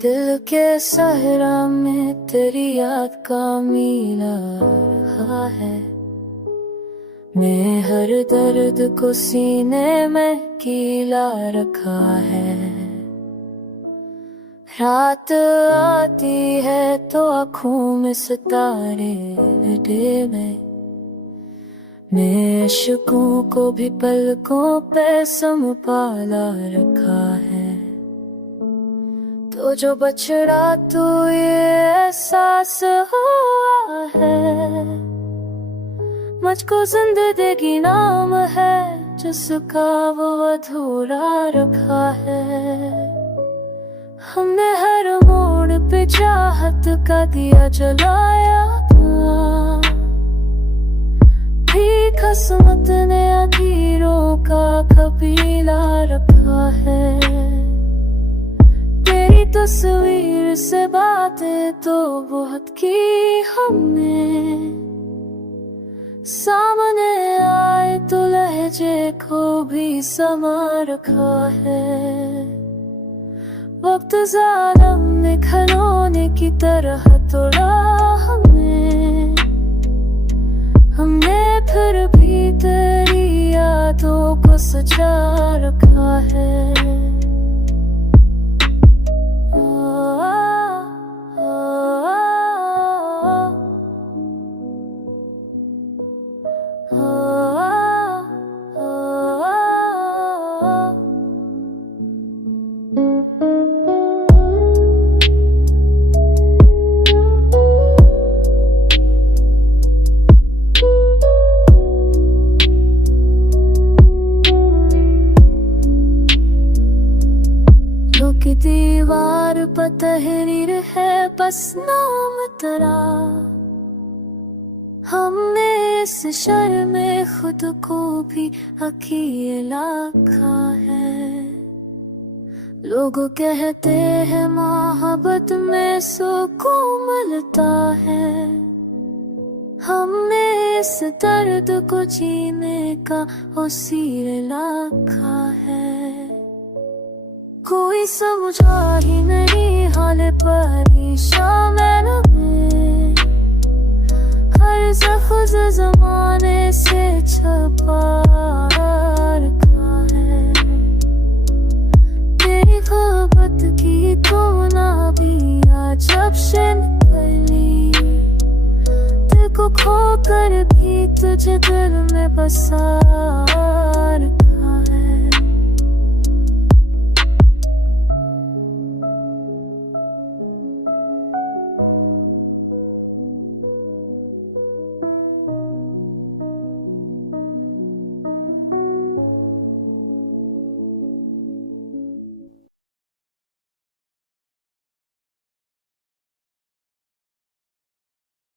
दिल के सहरा में तेरी याद का मीला रहा है। मैं हर दर्द को सीने में कीला रखा है। रात आती है तो आँखों में सितारे लटे मैं इश्कों को भी पलकों पे संभाला रखा है। तो जो बछड़ा तू ये एहसास हुआ है, मुझको जिंदगी नाम है जिसका वो अधूरा रखा है। हमने हर मोड़ पे चाहत का दिया जलाया था, भी किस्मत ने अधीरों का कबीला रखा है। तेरी तस्वीर से बातें तो बहुत की हमने, सामने आए तो लहजे को भी समा रखा है। वक्त ज़ालिम ने खिलौने की तरह तोड़ा हमने फिर भी तेरी यादों को सजा रखा है। की दीवार पर तहरीर है बस नाम तेरा। हमने इस शहर में खुद को भी अकेला रखा है। लोग कहते हैं मोहब्बत में सुकून मिलता है। हमने इस दर्द को जीने का वसीला रखा है। कोई समझा ही नहीं हाल परेशान में, हर ज़ख्म ज़माने से छपा रखा है। तेरी ग़ुर्बत की तो ना भी जब से निकली, दिल को खोकर भी तुझे दिल में बसा